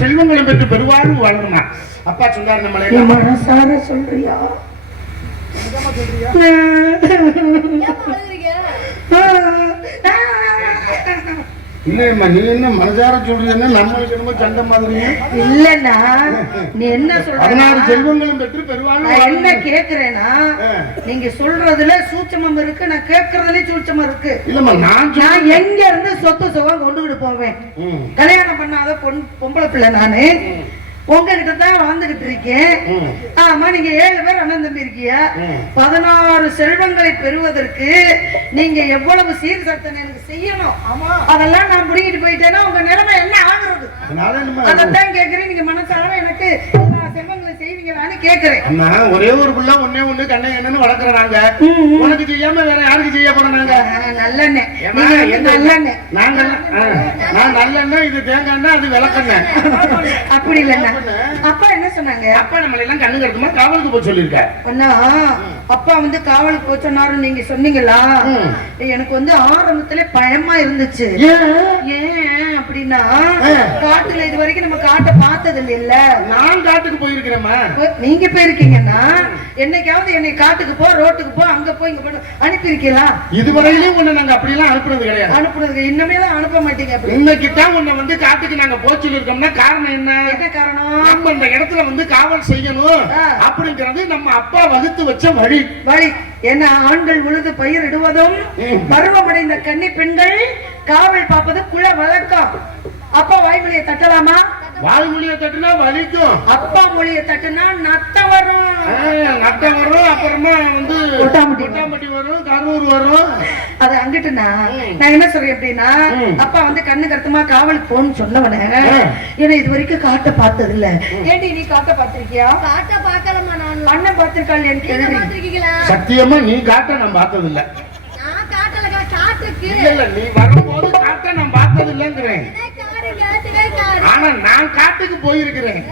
செல்வங்களும் பெற்று பெருவாழ்வு வாழணுமா அப்பா சொன்னார். நம்மளே மனசார சொல்றியா? இல்லம்மா, நீ என்ன மனசார சொல்றீங்கன்னா நம்மளுக்கு என்னமோ சண்டை மாதிரி இல்லன்னா. நீ என்ன சொல்ற? 16 செல்வங்களும் பெற்று பெருவாழ்வு என்ன கேக்குறேன்னா, நீங்க சொல்றதுல சூட்சமம் இருக்கு, நான் கேட்கறதுல சூட்சமம் இருக்கு. இல்லம்மா, நான் எங்க இருந்து சொத்து சுகம் கொண்டுகிட்டு போவேன்? கல்யாணம் பண்ணாத பொம்பளை பிள்ளை நானு. உங்ககிட்ட தான் வாழ்ந்துகிட்டு இருக்கேன். ஆமா, நீங்க 7 பேர் அண்ணன் தம்பி இருக்கீங்க. 16 செல்வங்களை பெறுவதற்கு நீங்க எவ்வளவு சீர் சத்தனை எனக்கு செய்யணும். அதெல்லாம் நான் முடிக்கிட்டு போயிட்டேன்னா உங்க நிலைமை என்ன ஆகுறது? அதான் கேக்குறேன். நீங்க மனசால எனக்கு செல்வங்களை செய்வீங்களான்னு கேக்குறேன். ஒரே ஒரு புள்ள ஒண்ணு கண்ணை என்னன்னு வளர்க்கறாங்க. உனக்கு செய்யாம வேற யாருக்கு செய்ய போறாங்க? நல்லெண்ணெய். நல்லெண்ணெய். நான் நல்லெண்ணெய், இது தேங்காய், அது விளக்கெண்ணெய். அப்படி இல்லைன்னா அப்பா என்ன சொன்னாங்க? அப்பா நம்மள எல்லாம் கண்ணு கருத்துமா காவலுக்கு போய் சொல்லிருக்காரு. அண்ணா, அப்பா வந்து காவலுக்கு போய் சொன்னாரு நீங்க சொன்னீங்களா? எனக்கு வந்து ஆரம்பத்துல பயமா இருந்துச்சு. ஏன் அப்படின்னா, காட்டுல இது வரைக்கும் நம்ம காட்டை பார்த்தது இல்ல. நான் காட்டுக்கு போயிருக்கிறேம்மா. நீங்க போயிருக்கீங்கன்னா என்னைக்காவது என்னை காட்டுக்கு போ, ரோட்டுக்கு போ, அங்க போய் இங்க போய் அனுப்பியிருக்கீங்களா? இதுவரையிலும் உன்னை நாங்க அப்படி எல்லாம் அனுப்புறது கிடையாது. அனுப்புறது இன்னமே தான் அனுப்ப மாட்டீங்க. இன்னைக்கு தான் உன்னை வந்து காட்டுக்கு நாங்க போய் சொல்லிருக்கோம்னா காரணம் என்ன? என்ன காரணம்? நம்ம இந்த இடத்துல வந்து காவல் செய்யணும் அப்படிங்கிறது நம்ம அப்பா வகுத்து வச்ச வழி. என்ன, ஆண்கள் உழுது பயிர் இடுவதும் பருவமடைந்த கன்னி பெண்கள் காவல் பார்ப்பது குல வழக்கம். அப்பா வாய்மொழியை தட்டலாமா? வாய்மொழியை தட்டுனா வலிக்கும். அப்பா மொழியை தட்டுனா நட்டம் வரும். அப்புறமா வந்து கொட்டாம்பட்டி வரும், கரூர் வரும். அது அங்கிட்டுனா நான் என்ன சொல்றேன் அப்படின்னா, அப்பா வந்து கண்ணு கருத்துமா காவலுக்கு போன்னு சொன்னவன ஏன்னா இது வரைக்கும் காட்ட பார்த்தது இல்ல. ஏண்டி நீ காட்ட பார்த்திருக்கியா? காட்ட பார்க்கலமா. நான் அண்ணன் பார்த்திருக்காள் எனக்கு. சத்தியமா நீ காட்ட நான் பார்த்தது இல்ல. நான் காட்டல, காட்டுக்கு இல்ல, நீ வரும்போது காட்ட நான் பார்த்தது இல்லங்கிறேன். ஆனா நான் காட்டுக்கு போயிருக்கிறேன்.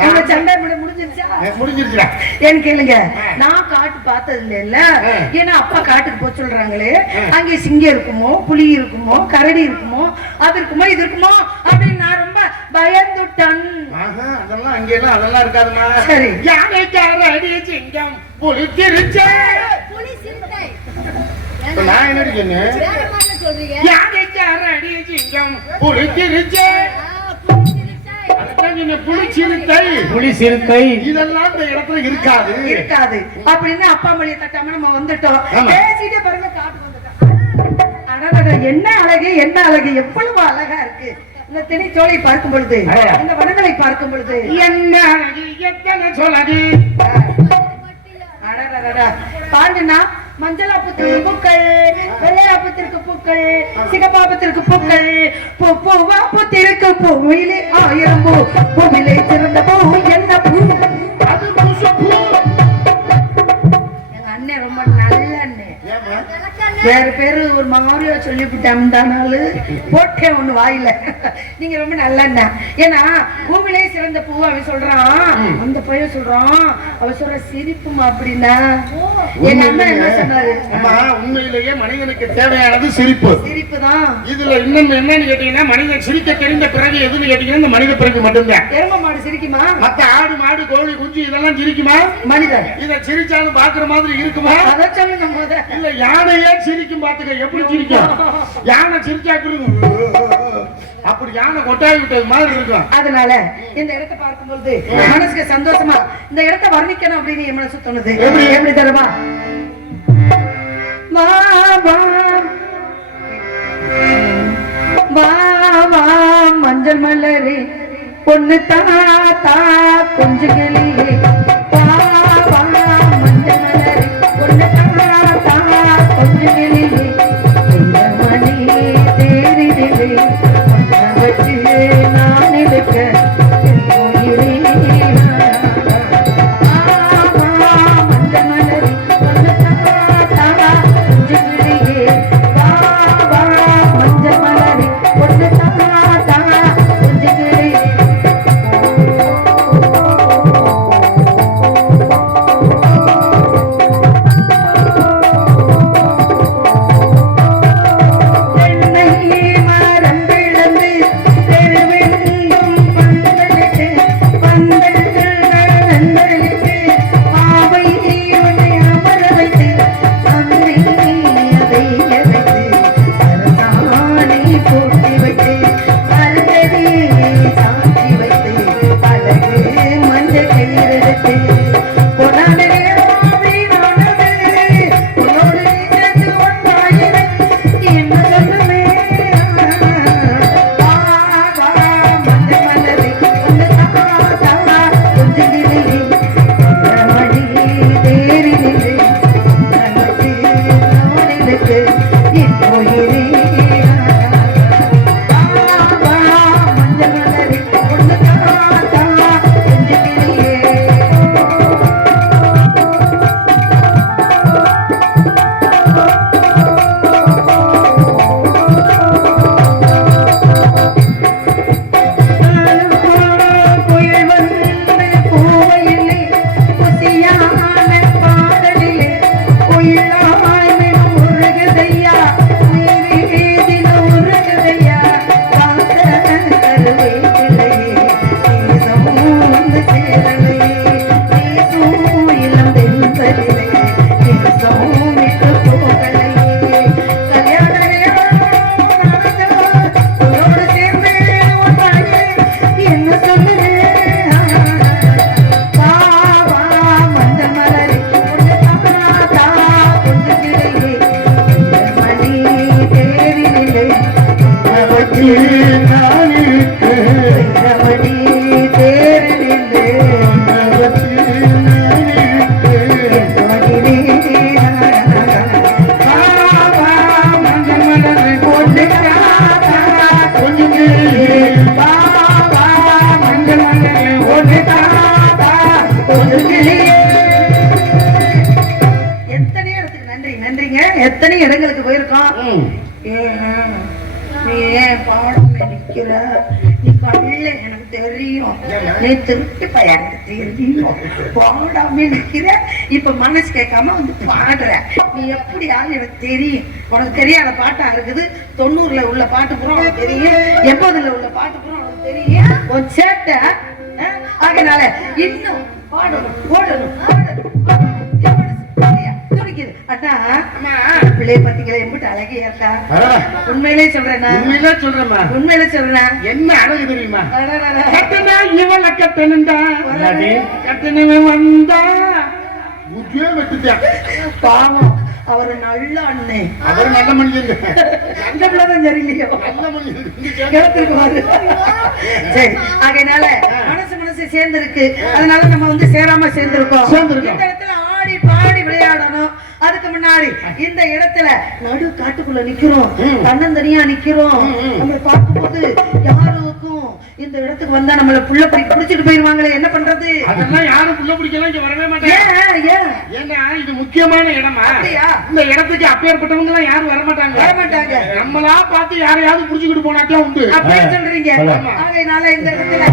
உங்க சண்டை முடிஞ்சிருச்சா? முடிஞ்சிருச்சா? ஏன்னு கேளுங்க, நான் காட்டு பார்த்தது இல்ல. ஏன்னா அப்பா காட்டுக்கு போய் சொல்றாங்களே, அங்கே சிங்கம் இருக்குமோ, புலி இருக்குமோ, கரடி இருக்குமோ, அது இருக்குமோ, இது இருக்குமோ அப்படின்னு நான் ரொம்ப பயந்துட்டேன். அதெல்லாம் அங்க எல்லாம் அதெல்லாம் இருக்காதுமா. சரி. யானைக்கார அடி சிங்கம் புலிச்சிருச்சே. புலி சிறுத்தை. நான் என்ன சொன்னேன்? வேற மாதிரி சொல்றீங்க. யானைக்கார அடி சிங்கம் புலிச்சிருச்சே. புலி சிறுத்தை. அதுதான் சொன்னேன், புலிச்சிருத்தை. புலி சிறுத்தை இதெல்லாம் இந்த இடத்துல இருக்காது. இருக்காது அப்படின்னு அப்பா மொழியை தட்டாம நம்ம வந்துட்டோம். ஆமா. பேசிட்டே பாருங்க காட்டுக்கு வந்துட்டோம். அடடட, என்ன அழகு, என்ன அழகு, எவ்வளவு அழகா இருக்கு இந்த திணைச்சோலை பார்க்கும் பொழுது, இந்த வனங்களை பார்க்கும் பொழுது. என்ன அழகு, எத்தனை சொல்லடி. அடடடடா, பாருங்கண்ணா, மஞ்சளாப்பத்திற்கு பூக்கள், வெள்ளையாப்பத்திற்கு பூக்கள், சிகப்பாப்பத்திற்கு பூக்கள், பூவாப்பத்திற்கு பூவிலே 1000 பூ, பூவிலே சிறந்த பூ என்ன பூ? அது பூசப்பூ. எங்க அண்ணன் ரொம்ப நல்ல அண்ணன். ஏம்மா? வேற பேரு ஒரு மாதிரியா சொல்லிவிட்டேன் தானாலு போட்டேன் ஒண்ணு வாயில. நீங்க ரொம்ப நல்ல. ஏன்னா பூவிலே சிறந்த பூ அவன் சொல்றான், அந்த பையன் சொல்றான், அவ சொல்ற சிரிப்புமா அப்படின்னா. எங்க அண்ணன் என்ன சொன்னாரு? அம்மா, உண்மையிலேயே மனிதனுக்கு தேவையானது சிரிப்பு. சிரிப்பு தான். இதுல இன்னும் என்னன்னு கேட்டீங்கன்னா, மனிதன் சிரிக்க தெரிந்த பிறகு எதுன்னு கேட்டீங்கன்னா இந்த மனித பிறகு மட்டும்தான். எரும மாடு சிரிக்குமா? மத்த ஆடு மாடு கோழி குஞ்சு இதெல்லாம் சிரிக்குமா? மனிதன் இத சிரிச்சாலும் பாக்குற மாதிரி இருக்குமா? அத சொல்லுங்க போத. இல்ல, யானையே சிரிக்கும் பாத்துக்க, எப்படி சிரிக்கும்? யானை சிரிச்சா அப்படி யானை கொட்டாய் விட்டது மாதிரி இருக்கும். அதனால இந்த இடத்தை பார்க்கும்போது மனசுக்கு சந்தோஷமா இந்த இடத்தை வர்ணிக்கணும் அப்படின்னு என் மனசு தோணுது. எப்படி தருமா? வா வா வா வா மஞ்சள் மலரே பொண்ணு தாத்தா கொஞ்சம் கிளியே, வா வா மஞ்சள் மலரே பொண்ணு தாத்தா கொஞ்சம் கிளியே, மணி தேரிலே வச்சு நான் இருக்க எத்தனை இடங்களுக்கு போயிருக்கோம். நீ ஏன் பாடம் நிக்கிற? நீ கல்ல இல்ல எனக்கு தெரியும். நீ திருட்டு பையன் எனக்கு தெரியும். பாடாம நிக்கிற இப்ப மனசு கேட்காம வந்து பாடுற. நீ எப்படியா எனக்கு தெரியும். உனக்கு தெரியாத பாட்டா இருக்குது. 90ல உள்ள பாட்டு பூரா உனக்கு தெரியும். 80ல உள்ள பாட்டு பூரா உனக்கு தெரியும். உன் சேட்டை அதனால இன்னும் பாடணும் ஓடணும் துடிக்குது. அண்ணா பிள்ளைய பாத்தீங்களா எம்பிட்டு அழகியா இருக்கா? உண்மையிலே சொல்றேன். உண்மையிலே சொல்றேன். என்ன அழகு தெரியுமா? கட்டணா இவள கட்டணுண்டா கட்டணமே வந்தா புத்தியே வெட்டுத்தியா. பாவம் அவரு நல்ல அண்ணே. அவர் நல்ல மனிதன். அந்த பிள்ளைதான் சரியில்லையோ நல்ல மனிதன். சரி அதனால மனசு சேர்ந்து இருக்கு. அதனால நம்ம வந்து சேராம சேர்ந்திருக்கோம். இந்த இடத்துல ஆடி பாடி விளையாடணும். அதுக்கு முன்னாடி இந்த இடத்துல நடு காட்டுக்குள்ள நிக்கிறோம். தன்னந்தனியா நிக்கிறோம். நம்மளை பார்க்கும்போது யாருக்கும் இந்த இடத்துக்கு வந்தா நம்மள புள்ள பிடிச்சிட்டு போயிருவாங்களே, என்ன பண்றது? அதெல்லாம் யாரும் புள்ள பிடிக்கலாம் இங்க வரவே மாட்டாங்க. ஏன்னா இது முக்கியமான இடமா? இந்த இடத்துக்கு அப்பேற்பட்டவங்க எல்லாம் யாரும் வரமாட்டாங்க. நம்மளா பார்த்து யாரையாவது புடிச்சுக்கிட்டு போனாக்கா உண்டு அப்படின்னு சொல்றீங்க. அதனால இந்த இடத்துல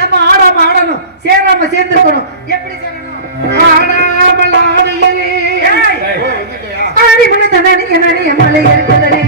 நம்ம ஆடணும், சேராம சேர்ந்துக்கணும். எப்படி சேரணும்? ஆடாமல் ஆடி மன தனானி என்னானி எம்மாலே இருக்குதடி.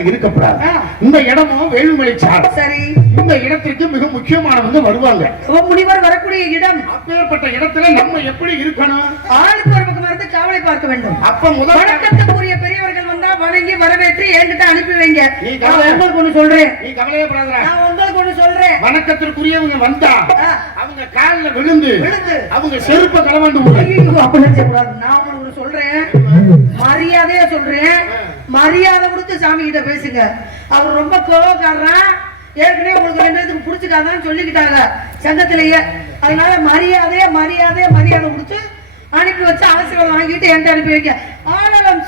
இடத்துல இருக்கப்படாது. ஆ. இந்த இடமும் வேலுமலை சார். சரி, இந்த இடத்திற்கு மிக முக்கியமானவங்க வருவாங்க. முனிவர் வரக்கூடிய இடம். அப்பேற்பட்ட இடத்துல நம்ம எப்படி இருக்கணும்? ஆளுக்கு ஒரு பக்கம் இருந்து காவலை பார்க்க வேண்டும். அப்ப முதல் வணக்கத்துக்குரிய பெரியவர்கள் வந்தா வணங்கி வரவேற்று என்கிட்ட அனுப்பி வைங்க. நீ நான் கவலை- உங்களுக்கு ஒண்ணு சொல்றேன். நீ கவலையப்படாதடா. நான் உங்களுக்கு ஒண்ணு சொல்றேன். வணக்கத்திற்குரியவங்க வந்தா ஆ. அவங்க கால்ல விழுந்து விழுந்து. அவங்க செருப்ப களவாண்டு விடு. ஐயோ, அப்படிலாம் செய்யக்கூடாது. நான் உங்களுக்கு ஒண்ணு சொல்றேன். மரியாதையா சொல்றேன். மரியாதை கொடுத்து சாமி கிட்ட பேசுங்க. அவர் ரொம்ப கோவக்காரன். ஏற்கனவே உங்களுக்கு 2 பேருக்கு பிடிச்சிக்காதான்னு சொல்லிக்கிட்டாங்க சங்கத்திலேயே. அதனால மரியாதை கொடுத்து அனுப்பி வச்சு ஆசீர்வாதம் வாங்கிட்டு என்கிட்ட அனுப்பி வைக்க. ஆனலம்